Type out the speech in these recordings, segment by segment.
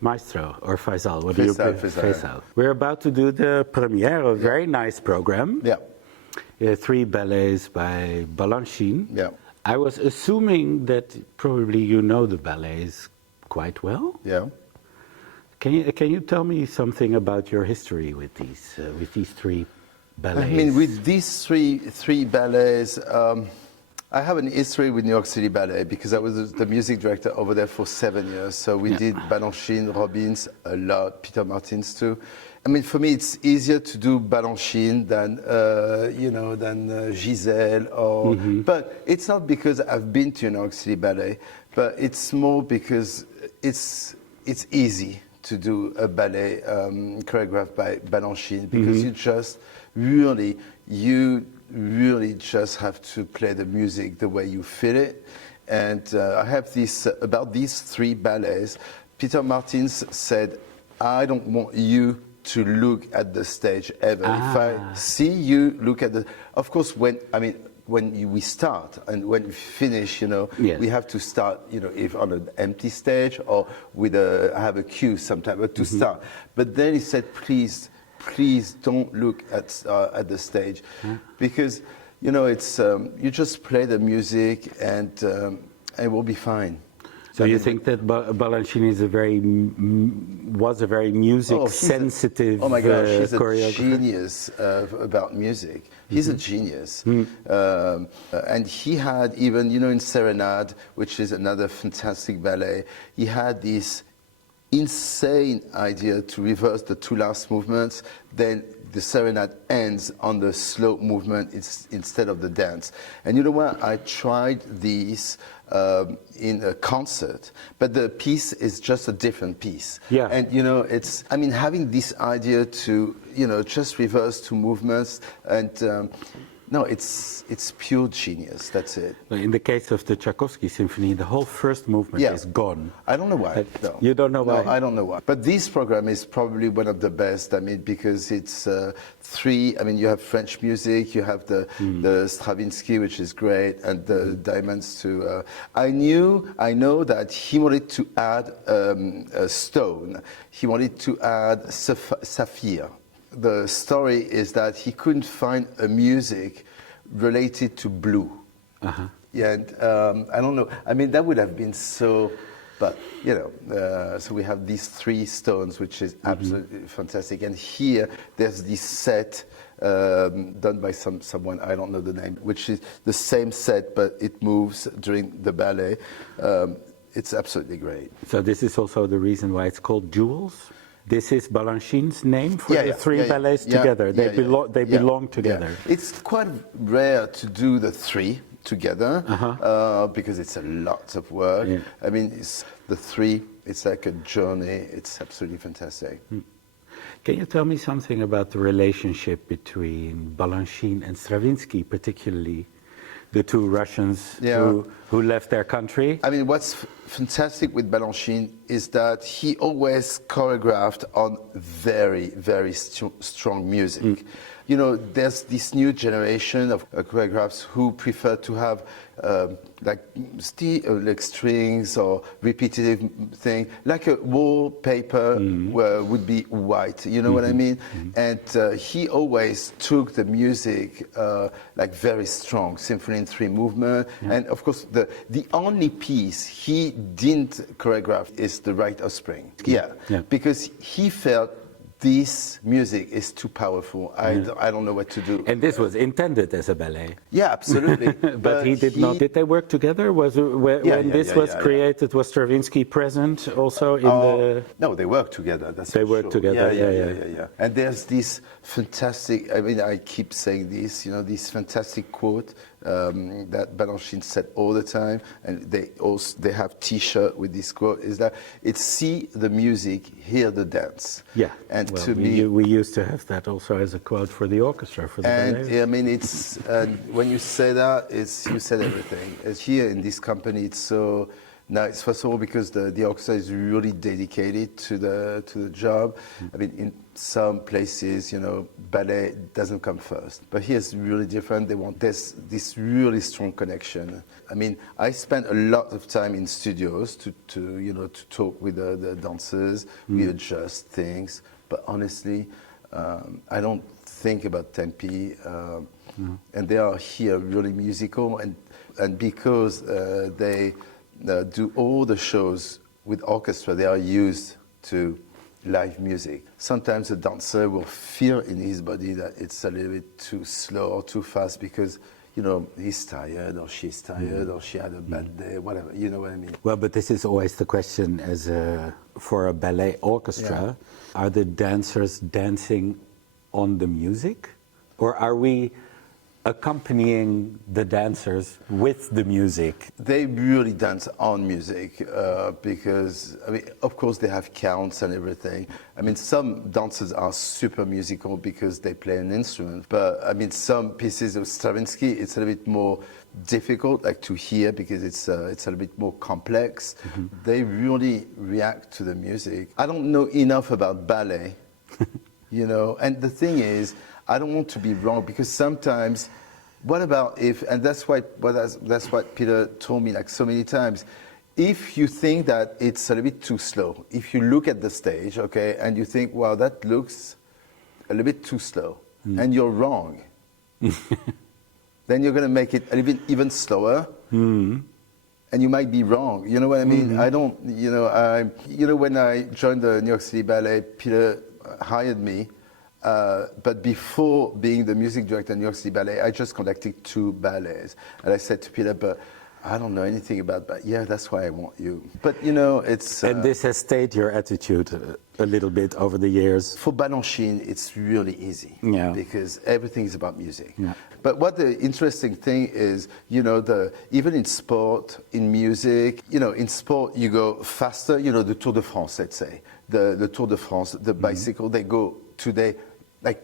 Maestro or Fayçal, what do you Fayçal, prefer? Fayçal. Fayçal. We're about to do the premiere, a very nice program. Yeah. 3 ballets by Balanchine. Yeah. I was assuming that probably you know the ballets quite well. Yeah. Can you tell me something about your history with these 3 ballets? I mean, with these three ballets, I have an history with New York City Ballet because I was the music director over there for 7 years. So we did Balanchine, Robbins a lot, Peter Martins too. I mean, for me, it's easier to do Balanchine than Giselle or. But it's not because I've been to New York City Ballet, but it's more because it's easy to do a ballet choreographed by Balanchine because you really just have to play the music the way you feel it. And I have this, about these 3 ballets, Peter Martins said, I don't want you to look at the stage ever. If I see you look at of course, when we start and when we finish, we have to start, if on an empty stage or with I have a cue sometimes to start. But then he said, please don't look at the stage, because it's you just play the music and it will be fine. So you think that Balanchine was a very music-sensitive oh my gosh, he's choreographer? a genius about music. He's a genius. And he had even, in Serenade, which is another fantastic ballet, he had this insane idea to reverse the 2 last movements, then the serenade ends on the slow movement instead of the dance. And you know what? I tried these in a concert, but the piece is just a different piece. Yeah. And having this idea to just reverse 2 movements and. No, it's pure genius. That's it. In the case of the Tsjaikovski symphony, the whole first movement is gone. I don't know why. No. You don't know why? No, I don't know why. But this program is probably one of the best. because it's 3. You have French music, you have the Stravinsky, which is great, and the diamonds too. I know that he wanted to add a stone. He wanted to add sapphire. The story is that he couldn't find a music related to blue. Yeah, and I don't know. That would have been so, but so we have these 3 stones, which is absolutely fantastic. And here there's this set done by someone, I don't know the name, which is the same set, but it moves during the ballet. It's absolutely great. So this is also the reason why it's called Jewels? This is Balanchine's name for the 3 ballets together. They belong together. Yeah. It's quite rare to do the 3 together because it's a lot of work. Yeah. It's the 3. It's like a journey. It's absolutely fantastic. Can you tell me something about the relationship between Balanchine and Stravinsky, particularly the 2 Russians who left their country? What's fantastic with Balanchine is that he always choreographed on very, very strong music. There's this new generation of choreographers who prefer to have like strings or repetitive thing, like a wallpaper would be white. You know what I mean? And he always took the music like very strong, symphony in 3 movement. And of course, the only piece he didn't choreograph is the Rite of Spring. Because he felt this music is too powerful. I don't know what to do. And this was intended as a ballet. Yeah, absolutely. but he did not. Did they work together? When this was created, was Stravinsky present also in the? No, they worked together. They worked together. Yeah. And there's this fantastic. I keep saying this. This fantastic quote that Balanchine said all the time, and they have T-shirt with this quote, is that it's see the music, hear the dance. Yeah. And well, to me, we used to have that also as a quote for the orchestra, for the ballet. It's when you say that, you said everything. Here in this company, it's so No, it's first of all because the orchestra is really dedicated to the job. I mean, in some places, ballet doesn't come first, but here it's really different. They want this really strong connection. I mean, I spent a lot of time in studios to talk with the dancers. We adjust things, but honestly, I don't think about tempi, and they are here really musical, and because they do all the shows with orchestra, they are used to live music. Sometimes a dancer will feel in his body that it's a little bit too slow or too fast because, he's tired or she's tired or she had a bad day, whatever, you know what I mean? Well, but this is always the question for a ballet orchestra. Yeah. Are the dancers dancing on the music? Or are we accompanying the dancers with the music? They really dance on music because, I mean, of course they have counts and everything. I mean, some dancers are super musical because they play an instrument. But, I mean, some pieces of Stravinsky, it's a little bit more difficult to hear because it's a little bit more complex. Mm-hmm. They really react to the music. I don't know enough about ballet, and the thing is, I don't want to be wrong because sometimes, what about if, and that's what Peter told me so many times, if you think that it's a little bit too slow, if you look at the stage, okay, and you think, wow, that looks a little bit too slow, and you're wrong, then you're going to make it a little bit even slower, and you might be wrong. You know what I mean? I don't, when I joined the New York City Ballet, Peter hired me. But before being the music director in New York City Ballet, I just conducted 2 ballets. And I said to Peter, but I don't know anything about ballet. Yeah, that's why I want you. But, it's... and this has stayed your attitude a little bit over the years? For Balanchine, it's really easy. Yeah. Because everything is about music. Yeah. But what the interesting thing is, even in sport, in music, in sport you go faster, the Tour de France, let's say. The Tour de France, the bicycle, they go today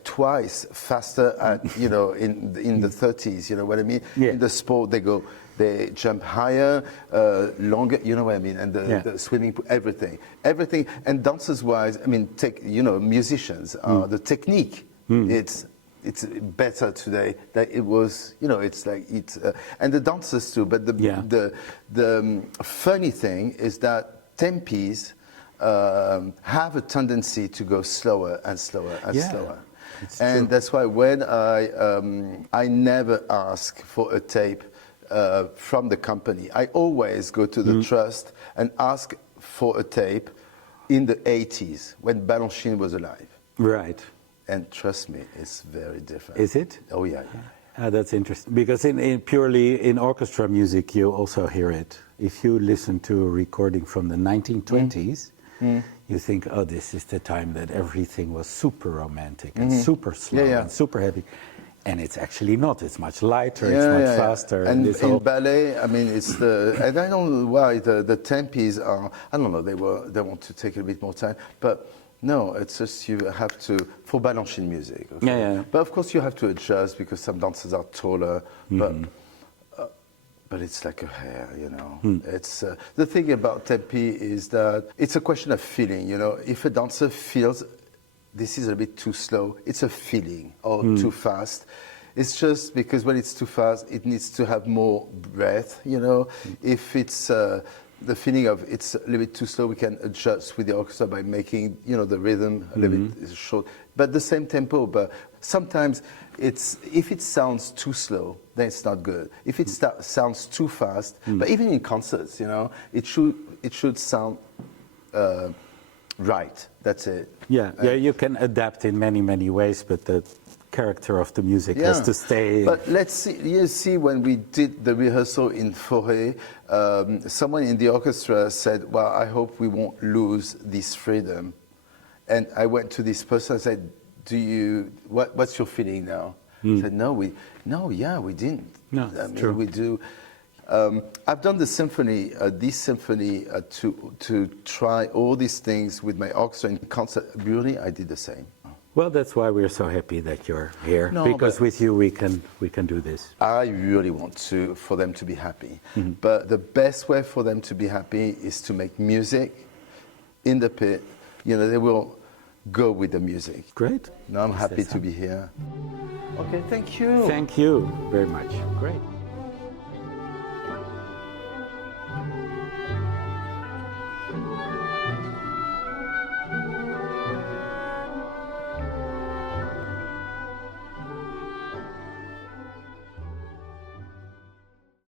twice faster at, in the 30s, you know what I mean? Yeah. In the sport, they jump higher, longer, you know what I mean? And the swimming pool, everything. And dancers-wise, I mean, musicians, the technique, it's better today than it was, and the dancers too, but the funny thing is that tempis have a tendency to go slower and slower and slower. And that's why when I never ask for a tape from the company, I always go to the trust and ask for a tape in the 80s when Balanchine was alive. Right. And trust me, it's very different. Is it? Oh yeah. That's interesting because in purely in orchestra music you also hear it. If you listen to a recording from the 1920s, you think, oh, this is the time that everything was super romantic and super slow and super heavy. And it's actually not. It's much lighter, it's much faster. And in ballet, I mean, it's and I don't know why the tempis are, I don't know, they want to take a bit more time. But no, it's just you have to, for Balanchine music. Okay? But of course you have to adjust because some dancers are taller. But it's like a hair, It's the thing about tempi is that it's a question of feeling, If a dancer feels this is a bit too slow, it's a feeling, or too fast. It's just because when it's too fast, it needs to have more breath, If it's the feeling of it's a little bit too slow, we can adjust with the orchestra by making, the rhythm a little bit short, but the same tempo. But sometimes if it sounds too slow, then it's not good. If it sounds too fast, but even in concerts, it should sound right. That's it. You can adapt in many ways, but the character of the music has to stay. But let's see. You see, when we did the rehearsal in Fauré, someone in the orchestra said, "Well, I hope we won't lose this freedom." And I went to this person and said, what's your feeling now? He said, we didn't. No, true. We do. I've done this symphony to try all these things with my orchestra in concert. Really, I did the same. Well, that's why we're so happy that you're here, No, because but- with you we can do this. I really want for them to be happy. But the best way for them to be happy is to make music in the pit. You know, they will go with the music. Great. No, I'm Is happy that to be here. Okay, thank you. Thank you very much. Great.